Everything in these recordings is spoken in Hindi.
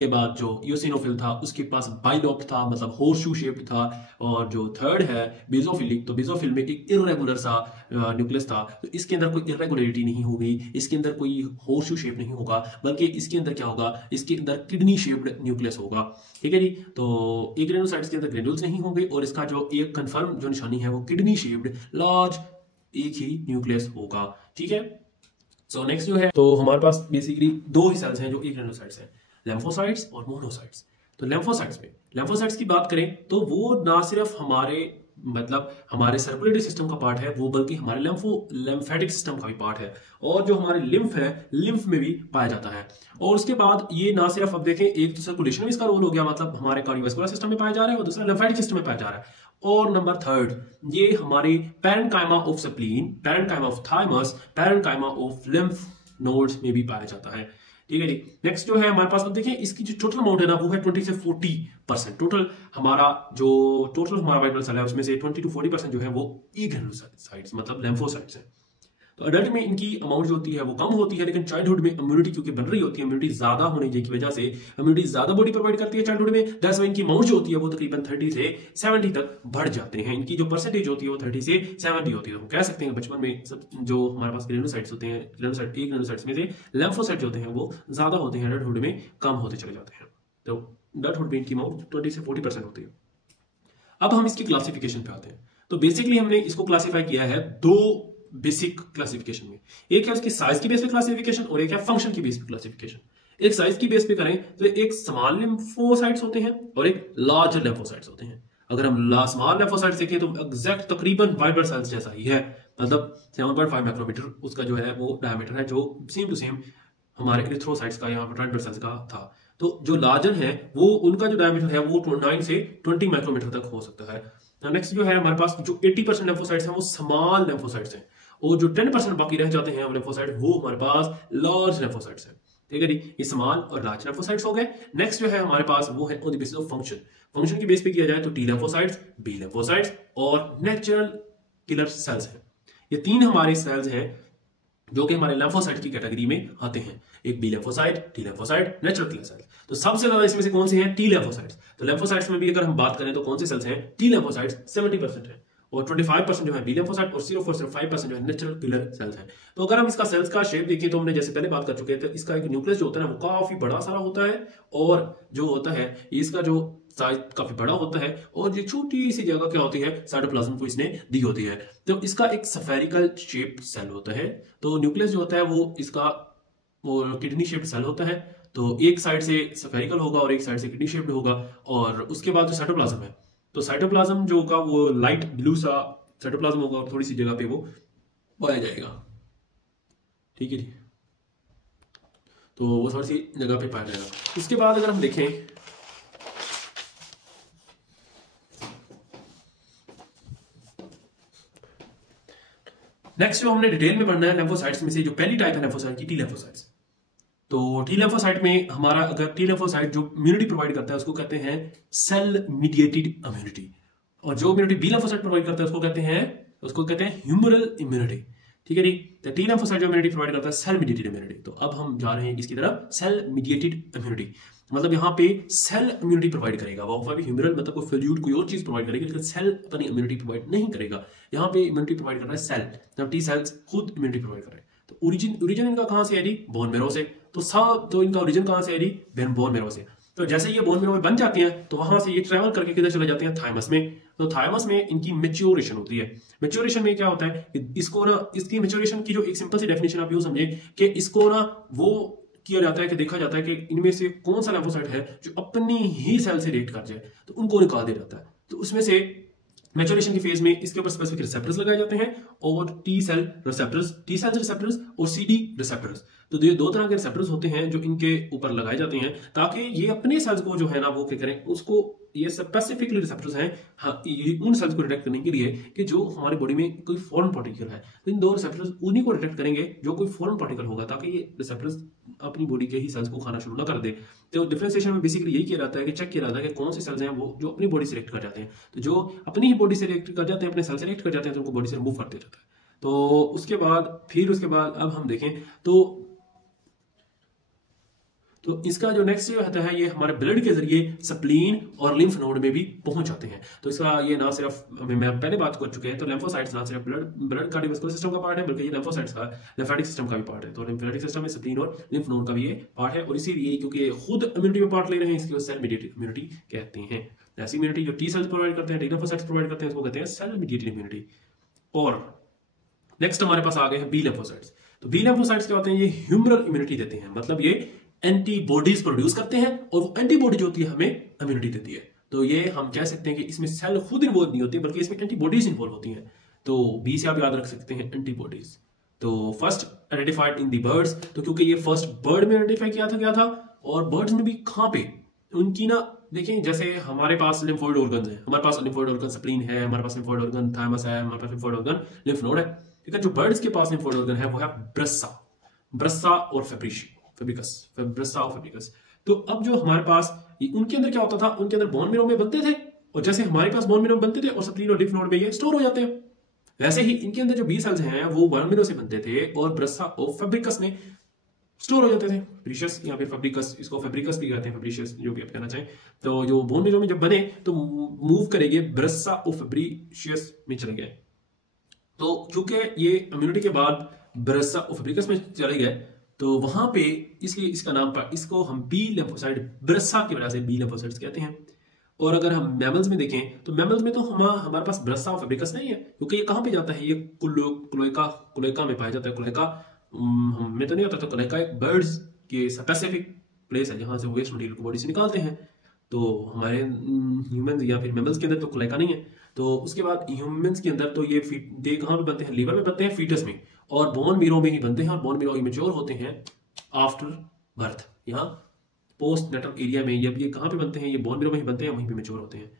के बाद जो यूसिनोफिल था उसके पास बाइलॉप्ट था, मतलब होर्सशू शेप्ड था। और जो थर्ड है बेजोफिलिक, तो बेजोफिल में एक इर्रेगुलर सा न्यूक्लियस था। तो इसके अंदर कोई इर्रेगुलरिटी नहीं होगी, इसके अंदर कोई होर्सशू शेप नहीं होगा, बल्कि इसके अंदर क्या होगा, इसके अंदर किडनी शेप्ड न्यूक्लियस होगा। ठीक है जी। तो एक ग्रेनुलोसाइट्स के अंदर ग्रेनुल्स नहीं होंगे और इसका जो एक कंफर्म जो निशानी है वो किडनी शेप्ड लार्ज एक ही न्यूक्लियस होगा। ठीक है। सो नेक्स्ट जो है, तो हमारे पास बेसिकली दो ही सेल्स हैं जो एक ग्रेनुलोसाइट्स हैं, लिम्फोसाइट्स और मोनोसाइट्स। तो लिम्फोसाइट्स की बात करें तो वो ना सिर्फ हमारे मतलब हमारे सर्कुलेटरी सिस्टम का पार्ट है वो, बल्कि हमारे लिम्फेटिक सिस्टम का भी पार्ट है। और जो हमारे लिम्फ है, लिम्फ में भी पाया जाता है। और उसके बाद ये ना सिर्फ, अब देखें, एक तो सर्कुलेशन में इसका रोल हो गया, मतलब हमारे कार्डियोवास्कुलर सिस्टम में पाया जा रहा है, और दूसरा लिम्फेटिक सिस्टम में पाया जा रहा है। और नंबर थर्ड, ये हमारे parenchyma of spleen, parenchyma of thymus, parenchyma of lymph nodes में भी पाया जाता है। ठीक है जी। नेक्स्ट जो है हमारे पास, अब देखिए इसकी जो टोटल अमाउंट है ना वो है 20 से 40%। टोटल हमारा वाइट ब्लड सेल है उसमें से 20 to 40% जो है वो ई ग्रेनुलोसाइट्स मतलब लिम्फोसाइट्स है। तो अडल्ट में इनकी अमाउंट जो होती है वो कम होती है, लेकिन चाइल्डहुड में इम्यूनिटी क्योंकि बन रही होती है, इम्यूनिटी ज्यादा होने की वजह से इम्यूनिटी ज्यादा बॉडी प्रोवाइड करती है चाइल्डहुड में, दैट्स व्हाई इनकी अमाउंट जो होती है वो तकरीबन 30 से 70 तक बढ़ जाते हैं। इनकी जो परसेंटेज होती है वो 30 से 70 होती है। तो हम कह सकते हैं बचपन में सब जो हमारे पास ग्रेनुलोसाइट्स होते हैं, ग्रेनुलोसाइट्स में से लिम्फोसाइट होते हैं वो ज्यादा होते हैं, अडल्टहुड में कम होते चले जाते हैं। तो अडल्टहुड में इनकी अमाउंट 20 से 40% होती है। अब हम इसकी क्लासिफिकेशन पे आते हैं। तो बेसिकली हमने इसको क्लासिफाई किया है दो बेसिक क्लासिफिकेशन में, एक है उसकी साइज की बेस पे क्लासिफिकेशन और एक है फंक्शन की बेस पे क्लासिफिकेशन। एक साइज की बेस पे करें तो एक स्मॉल लिम्फोसाइट्स होते हैं और एक लार्ज लिम्फोसाइट्स होते हैं। अगर हम स्मॉल लिम्फोसाइट्स देखें तो एग्जैक्ट तकरीबन वाइट ब्लड सेल्स जैसा ही है, मतलब 7.5 माइक्रोमीटर उसका जो है वो डायमीटर है, जो सेम टू सेम हमारे एरिथ्रोसाइट्स का या वाइट ब्लड सेल्स का था। तो जो लार्जर है वो उनका जो डायमीटर है वो 9 से 20 माइक्रोमीटर तक हो सकता है। नेक्स्ट जो है हमारे पास जो 80% लिम्फोसाइट्स हैं वो स्मॉल लिम्फोसाइट्स हैं, और जो 10% बाकी रह जाते हैं लिम्फोसाइट वो हमारे पास लार्ज लिम्फोसाइट्स हैं। ठीक है जी। ये स्मॉल और लार्ज लिम्फोसाइट्स हो गए। नेक्स्ट जो है हमारे पास वो है on the basis of function. Function की बेस पे किया जाए तो टी लिम्फोसाइट्स, बी लिम्फोसाइट्स और नेचुरल किलर सेल्स हैं। ये तीन हमारे सेल्स हैं जो कि हमारे लिम्फोसाइट की कैटेगरी में आते हैं, एक B lymphocyte, T lymphocyte, natural killer cells. तो सबसे ज्यादा इसमें से कौन से हैं? T lymphocytes. तो लिम्फोसाइट्स में भी अगर हम बात करें तो कौन से सेल्स हैं? टी लिम्फोसाइट्स 70% है और 25% जो है बी लिम्फोसाइट और 0.05% जो है नेचुरल किलर सेल्स हैं। तो अगर हम इसका सेल्स का शेप देखिए तो हमने जैसे पहले बात कर चुके थे, इसका एक न्यूक्लियस जो होता है ना वो काफी बड़ा सारा होता है, और जो होता है इसका जो साइज काफी बड़ा होता है, और ये छोटी सी जगह क्या होती है, साइटोप्लाज्म को इसने दी होती है। तो इसका एक स्फेरिकल शेप सेल होता है। तो न्यूक्लियस जो होता है वो इसका वो किडनी शेप्ड सेल होता है। तो एक साइड से स्फेरिकल होगा और एक साइड से किडनी शेप्ड होगा। और उसके बाद जो साइटोप्लाज्म है, तो साइटोप्लाज्म जो होगा वो लाइट ब्लू सा साइटोप्लाज्म होगा और थोड़ी सी जगह पे वो पाया जाएगा। ठीक है जी। तो वो थोड़ी सी जगह पे पाया जाएगा। इसके बाद अगर हम देखें नेक्स्ट जो हमने डिटेल में पढ़ना है लिम्फोसाइट्स में से जो पहली टाइप है लिम्फोसाइट की, टी लिम्फोसाइट्स। तो टी लिम्फोसाइट में हमारा अगर टी लिम्फोसाइट जो इम्यूनिटी प्रोवाइड करता है उसको कहते हैं सेल मीडिएटेड इम्यूनिटी, और जो इम्यूनिटी बी लिम्फोसाइट प्रोवाइड करता है उसको कहते हैं ह्यूमरल इम्यूनिटी। ठीक है जी। तो टी लिम्फोसाइट जो इम्यूनिटी प्रोवाइड करता है सेल मीडिएटेड इम्यूनिटी। तो अब हम जा रहे हैं इसकी तरफ, सेल मीडिएटेड इम्यूनिटी मतलब यहाँ पे सेल इम्यूनिटी प्रोवाइड करेगा। वो भी ह्यूमरल मतलब कोई फ्लूइड कोई और चीज प्रोवाइड करेगी, लेकिन सेल अपनी इम्यूनिटी प्रोवाइड नहीं करेगा। यहाँ पे इम्यूनिटी प्रोवाइड कर रहा है सेल, जब टी सेल्स खुद इम्यूनिटी प्रोवाइड कर रहे हैं। तो ओरिजिन इनका कहां से है जी? बोन मैरो से। तो इनका ओरिजिन कहां से है जी? बोन मैरो से। तो जैसे ये बोन मैरो में बन जाते हैं तो वहां से ये ट्रेवल करके किधर चले जाते हैं? थाइमस में। तो थाइमस में इनकी मेच्योरेशन होती है। मेच्योरेशन में क्या होता है कि इसको ना, इसकी मेच्योरेशन की जो एक सिंपल सी डेफिनेशन आप यूं समझे कि इसको ना वो किया जाता है कि देखा जाता है कि इनमें से कौन सा लिम्फोसाइट है जो अपनी ही सेल से रिएक्ट कर जाए, तो उनको निकाल दिया जाता है। तो उसमें से मैच्योरेशन की फेज में इसके ऊपर स्पेसिफिक रिसेप्टर्स लगाए जाते हैं, और टी सेल रिसेप्टर्स और सीडी रिसेप्टर्स। तो ये दो तरह के रिसेप्टर्स होते हैं जो इनके ऊपर लगाए जाते हैं, ताकि ये अपने सेल्स को जो है ना वो क्या करें, उसको ये स्पेसिफिकली रिसेप्टर्स हैं हाँ उन सेल्स को डिटेक्ट करने के लिए कि जो हमारी बॉडी में कोई फॉरेन पार्टिकल है। तो इन दो रिसेप्टर्स उन्हीं को डिटेक्ट करेंगे जो कोई फॉरेन पार्टिकल होगा, ताकि ये रिसेप्टर्स अपनी बॉडी के ही सेल्स को खाना शुरू ना कर दे। तो डिफरेंशिएशन में बेसिकली यही किया जाता है कि चेक किया जाता है कि कौन से सेल्स हैं वो जो अपनी बॉडी से रिएक्ट कर जाते हैं। तो जो अपनी ही बॉडी से रिएक्ट कर जाते हैं, अपने सेल से रिएक्ट कर जाते हैं, तो उनको बॉडी से रिमूव कर दिया जाता है। तो उसके बाद अब हम देखें तो तो इसका जो नेक्स्ट जो होता है ये हमारे ब्लड के जरिए स्प्लीन और लिम्फ नोड में भी पहुंच जाते हैं। तो इसका ये ना सिर्फ मैं पहले बात कर चुके हैं, तो लिम्फोसाइट्स ना सिर्फ ब्लड कार्डियोवास्कुलर सिस्टम का पार्ट है, बल्कि ये लिम्फोसाइट्स का लिम्फेटिक सिस्टम का भी पार्ट है। तो लिम्फेटिक सिस्टम में स्प्लीन और लिम्फ नोड का भी ये पार्ट है, और इसीलिए क्योंकि खुद इम्यूनिटी में पार्ट ले रहे हैं, इसकी सेल मीडिएटेड इम्यूनिटी कहते हैं। ऐसी इम्यूनिटी जो टी सेल्स प्रोवाइड करते हैं, टी लिम्फोसाइट्स प्रोवाइड करते हैं, उसको कहते हैं सेल मीडिएटेड इम्यूनिटी। और नेक्स्ट हमारे पास आ गए हैं बी लिम्फोसाइट्स। तो बी लिम्फोसाइट्स क्या होते हैं, ये ह्यूमरल इम्यूनिटी देते हैं, मतलब ये एंटीबॉडीज प्रोड्यूस करते हैं और वो एंटीबॉडी जो होती है हमें इम्यूनिटी देती है। तो ये हम कह सकते हैं कि इसमें सेल खुद इन्वॉल्व नहीं होती, बल्कि इसमें एंटीबॉडीज इन्वॉल्व होती हैं। तो बी से आप याद रख सकते हैं एंटीबॉडीज। तो first identified in the birds, तो क्योंकि ये फर्स्ट बर्ड में आइडेंटिफाई किया था, और बर्ड्स में भी कहां पे उनकी ना देखिए, जैसे हमारे पास लिम्फोइड ऑर्गन है, हमारे पास लिम्फोइड ऑर्गन स्प्लीन है, हमारे पास लिम्फोइड ऑर्गन थाइमस है, हमारे पास लिम्फोइड ऑर्गन लिम्फ नोड है। ठीक है, जो बर्ड्स के पास लिम्फोइड ऑर्गन है वो है ब्रस्सा और फेब्रिकस। तो अब जो हमारे पास उनके अंदर क्या होता था, उनके अंदर बोन मैरो में बनते थे, और जैसे हमारे पास बोन मैरो में बनते थे और स्प्लीन और लिम्फ नोड में ये स्टोर हो जाते हैं, वैसे ही इनके अंदर जो बी सेल्स हैं वो बोन मैरो से बनते थे और ब्रस्सा और फेब्रिकस में स्टोर हो जाते थे। फेब्रिशियस या फिर फेब्रिकस, इसको फेब्रिकस भी कहते हैं, फेब्रिशियस जो भी आप कहना चाहें। तो जो बोन मैरो में जब बने तो मूव करेंगे ब्रस्सा और फेब्रिशियस में चले गए। तो क्योंकि ये इम्यूनिटी के बाद ब्रस्सा और फेब्रिकस में चले गए, तो वहां पे इसलिए इसका नाम पर इसको हम बी लिम्फोसाइट ब्रस्सा की वजह से बी लिम्फोसाइट्स कहते हैं। और अगर हम मैमल्स में देखें तो मैमल्स में तो हमारे पास ब्रस्सा और फेब्रिकस नहीं है, क्योंकि ये कहां पे जाता है, ये क्लोएका में पाया जाता है। क्लोएका हमें तो नहीं होता, तो क्लोएका एक बर्ड्स के स्पेसिफिक प्लेस है जहां से वेस्ट मटेरियल को बॉडी से निकालते हैं। तो हमारे ह्यूमंस या फिर मैमल्स के अंदर तो क्लोएका नहीं है। तो उसके बाद ह्यूमंस के अंदर तो ये दे कहां पे बनते हैं, लीवर में बनते हैं, फीटस में, और बोन मैरो में ही बनते हैं। और बोन मैरो इमेच्योर होते हैं आफ्टर बर्थ, यहाँ पोस्ट नेटल एरिया में। ये कहां पे बनते हैं, ये बोन मैरो में ही बनते हैं, वहीं पे मैच्योर होते हैं।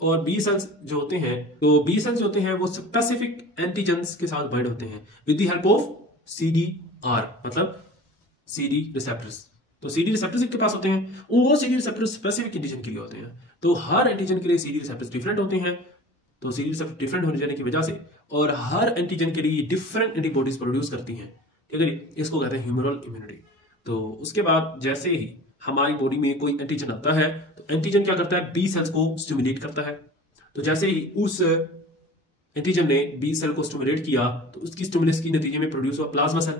और बी सेल्स जो होते हैं, तो बी सेल्स जो होते हैं वो स्पेसिफिक एंटीजेंस के साथ बाइंड होते हैं with the help of CDR, मतलब CD रिसेप्टर्स। तो CD रिसेप्टर्स के पास होते हैं, वो CD रिसेप्टर्स स्पेसिफिक एंटीजन के लिए होते हैं। तो हर एंटीजन के लिए CD रिसेप्टर्स डिफरेंट होते हैं। तो CD रिसेप्टर डिफरेंट होने जाने की वजह से और हर एंटीजन के लिए डिफरेंट एंटीबॉडीज प्रोड्यूस करती हैं। ठीक है, इसको कहते हैं ह्यूमरल इम्यूनिटी। तो उसके बाद जैसे ही हमारी बॉडी में कोई एंटीजन आता है, तो एंटीजन क्या करता है, बी सेल्स को स्टिमुलेट करता है। तो जैसे ही उस एंटीजन ने बी सेल को स्टिमुलेट किया, तो उसकी स्टिमुलस के नतीजे में प्रोड्यूस हुआ प्लाज्मा सेल।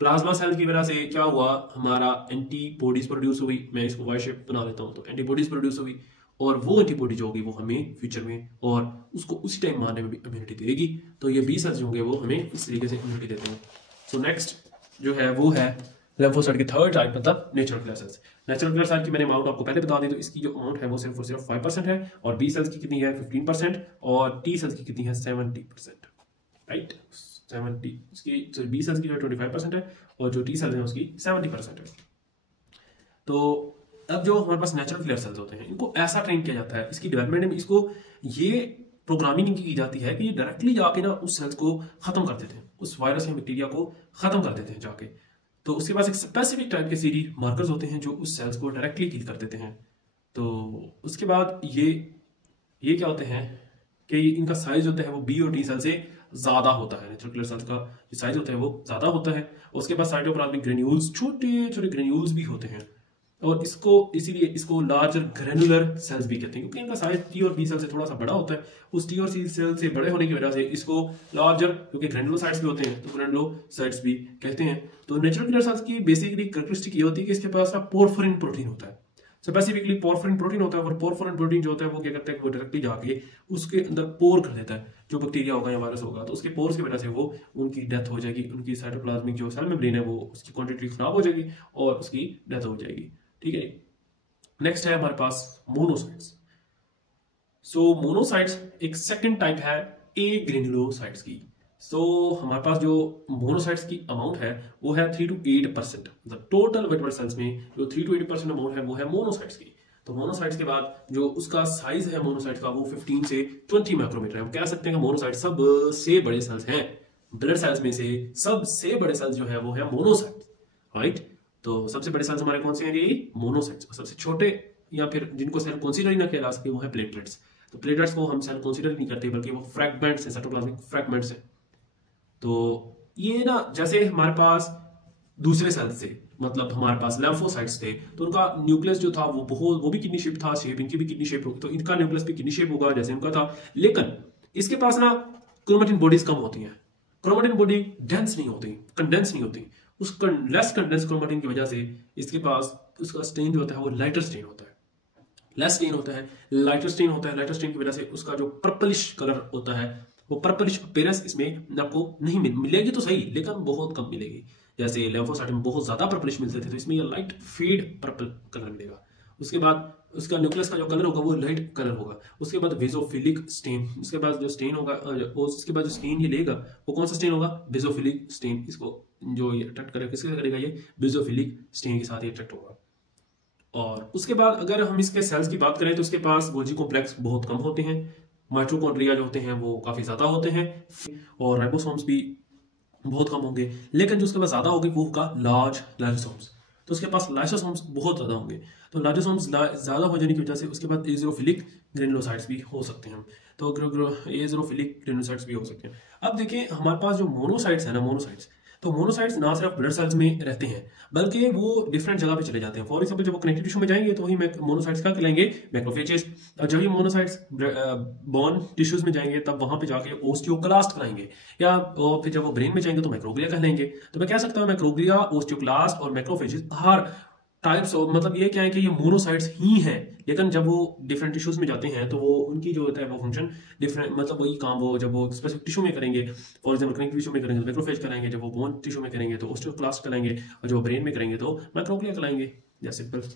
प्लाज्मा सेल की वजह से क्या हुआ, हमारा एंटीबॉडीज प्रोड्यूस हुई। मैं इसको वाई शेप बना लेता हूं, तो एंटीबॉडीज प्रोड्यूस हुई, और वो एंटीबॉडी जो होगी वो हमें फ्यूचर में और उसको उसी टाइम मारने में भी इम्यूनिटी देगी। तो ये बी सेल्स जो होंगे वो हमें इस तरीके से इम्यूनिटी देते हैं। सो नेक्स्ट जो है वो है लिम्फोसाइट की थर्ड टाइप, मतलब natural killer cells. Natural killer cell की मैंने अमाउंट आपको पहले बता दी, तो इसकी जो अमाउंट है वो सिर्फ और सिर्फ 5% है, और बी सेल्स की कितनी है 15%, और टी सेल्स की कितनी है 70%, राइट। 70 इसकी बी सेल्स की जो 25% है और जो टी सेल्स है उसकी 70% है। तो अब जो हमारे पास नेचुरल किलर सेल्स होते हैं, इनको ऐसा ट्रेन किया जाता है, इसकी डेवलपमेंट में इसको ये प्रोग्रामिंग की जाती है कि ये डायरेक्टली जाके ना उस सेल्स को खत्म कर देते हैं, उस वायरस या बैक्टीरिया को खत्म कर देते हैं जाके। तो उसके पास एक स्पेसिफिक टाइप के CD मार्कर्स होते हैं जो उस सेल्स को डायरेक्टली किल कर देते हैं। तो उसके बाद ये क्या होते हैं कि इनका साइज होता है वो बी और टी सेल से ज्यादा होता है। नेचुरल किलर सेल्स का जो साइज होता है वो ज्यादा होता है। उसके बाद साइटोप्लाज्मिक ग्रेन्यूल्स, छोटे छोटे ग्रेन्यूल्स भी होते हैं, और इसीलिए इसको लार्जर ग्रेनुलर सेल्स भी कहते हैं, क्योंकि इनका साइज टी और बी सेल से थोड़ा सा बड़ा होता है। उस टी और सी सेल से बड़े होने की वजह से इसको लार्जर, क्योंकि ग्रेनुलोसाइट्स भी होते हैं तो ग्रेनुलोसाइट्स भी कहते हैं। तो नेचुरल किलर सेल्स की बेसिकली कैरेक्टरिस्टिक ये होती है कि इसके पास पोरफिरिन प्रोटीन होता है। स्पेसिफिकली पोरफिरिन प्रोटीन होता है, और पोरफिरिन प्रोटीन जो होता है वो क्या करता है, वो डायरेक्टली जाके उसके अंदर पोर कर देता है। जो बैक्टीरिया होगा या वायरस होगा, तो उसके पोर्स की वजह से वो उनकी डेथ हो जाएगी, उनकी साइटोप्लाज्मिक जो सेल मेम्ब्रेन है वो उसकी क्वांटिटी खराब हो जाएगी और उसकी डेथ हो जाएगी। ठीक है, नेक्स्ट है हमारे पास मोनोसाइट्स। सो मोनोसाइट्स एक सेकंड टाइप है ए ग्रेनुलोसाइट्स की। सो हमारे पास जो मोनोसाइट्स की अमाउंट है वो है 3 to 8%, मतलब टोटल वेट ब्लड सेल्स में जो 3 to 8% अमाउंट है वो है मोनोसाइट्स की। तो मोनोसाइट्स के बाद जो उसका साइज है मोनोसाइट्स का वो 15 से 20 माइक्रोमीटर है। हम कह सकते हैं कि मोनोसाइट सबसे बड़े सेल्स हैं, ब्लड सेल्स में से सबसे बड़े सेल्स जो है वो है मोनोसाइट्स, राइट। तो सबसे बड़े सेल्स हमारे कौन से हैं, ये मोनोसाइट्स। और सबसे छोटे या फिर जिनको सेल कंसीडर ही ना किया जा सके वो है प्लेटलेट्स। तो प्लेटलेट्स को हम सेल कंसीडर नहीं करते, बल्कि वो फ्रैगमेंट्स हैं, साइटोप्लाज्मिक फ्रैगमेंट्स हैं। तो ये ना जैसे हमारे पास दूसरे सेल्स से मतलब हमारे पास lymphocytes थे, तो उनका न्यूक्लियस जो था वो भी किडनी शेप था, शेप इनकी भी किडनी शेप होगी, तो इनका न्यूक्लियस भी किडनी शेप होगा जैसे इनका था। लेकिन इसके पास ना क्रोमेटिन बॉडीज कम होती हैं, क्रोमेटिन बॉडी डेंस नहीं होती, कंडेंस नहीं होती। उस लेस कंडेंस क्रोमेटिन की वजह से इसके पास उसका स्टेन जो होता है वो लाइटर स्टेन होता है, लेस स्टेन होता है, लाइटर स्टेन होता है। लाइटर स्टेन की वजह से उसका जो पर्पलिश कलर होता है, वो पर्पलिश अपीयरेंस इसमें आपको नहीं मिलेगी तो सही, लेकिन बहुत कम मिलेगी। जैसे लिम्फोसाइट में बहुत ज्यादा पर्पलिश मिलते थे, तो इसमें ये लाइट फेड पर्पल कलर मिलेगा। उसके बाद उसका न्यूक्लियस का जो कलर होगा वो लाइट कलर होगा। उसके बाद बेसोफिलिक स्टेन, उसके बाद जो स्टेन होगा, उसके बाद जो स्टेन ये लेगा वो कौन सा स्टेन होगा? Basophilic stand. इसको जो ये अट्रैक्ट करेगा, किसके करेगा? ये बेसोफिलिक स्टेन के साथ ये अट्रैक्ट होगा। और उसके बाद अगर हम इसके सेल्स की बात करें तो इसके पास गोल्जी कॉम्प्लेक्स बहुत कम होते हैं, माइटोकॉन्ड्रिया जो होते हैं वो काफी ज्यादा होते हैं, और राइबोसोम्स भी बहुत कम होंगे। लेकिन जो उसके पास ज्यादा होगी वो होगा लार्ज लाइसोसोम्स, तो उसके पास लाइसोसोम्स बहुत ज्यादा होंगे। तो लाइसोसोम्स ज्यादा हो जाने की वजह से उसके बाद एज़ोफिलिक ग्रेनुलोसाइट्स भी हो सकते हैं, तो एज़ोफिलिक ग्रेनुलोसाइट्स भी हो सकते हैं। अब देखिए हमारे पास जो मोनोसाइट्स है ना, मोनोसाइट्स, तो मोनोसाइट्स ना सिर्फ ब्लड सेल्स में रहते हैं बल्कि वो डिफरेंट जगह पे चले जाते हैं। फॉर एग्जांपल जब वो कनेक्टिव टिश्यू में जाएंगे तो वही मोनोसाइट्स क्या कहलाएंगे? मैक्रोफेजेस। और जब ये मोनोसाइट्स बोन टिश्यूज में जाएंगे तब वहां पे जाके ओस्टियोक्लास्ट कहलाएंगे, या और फिर जब वो ब्रेन में जाएंगे तो मैक्रोग्लिया कहलाएंगे। तो मैं कह सकता हूँ मैक्रोग्लिया, ओस्टियोक्लास्ट और मैक्रोफेजेस हर टाइप्स ऑफ, मतलब ये क्या है कि ये मोनोसाइट्स ही हैं, लेकिन जब वो डिफरेंट टिश्यूज में जाते हैं तो वो उनकी जो होता है वो फंक्शन डिफरेंट, मतलब वही काम वो जब वो स्पेसिफिक टिश्यू में करेंगे, फॉर एग्जांपल कनेक्टिव टिश्यू में करेंगे तो मैक्रोफेज कराएंगे, जब वो बोन टिश्यू में करेंगे तो ओस्टियोक्लास्ट कराएंगे, और जो ब्रेन में करेंगे तो मैक्रोग्लिया कराएंगे। जैसे सिंपल।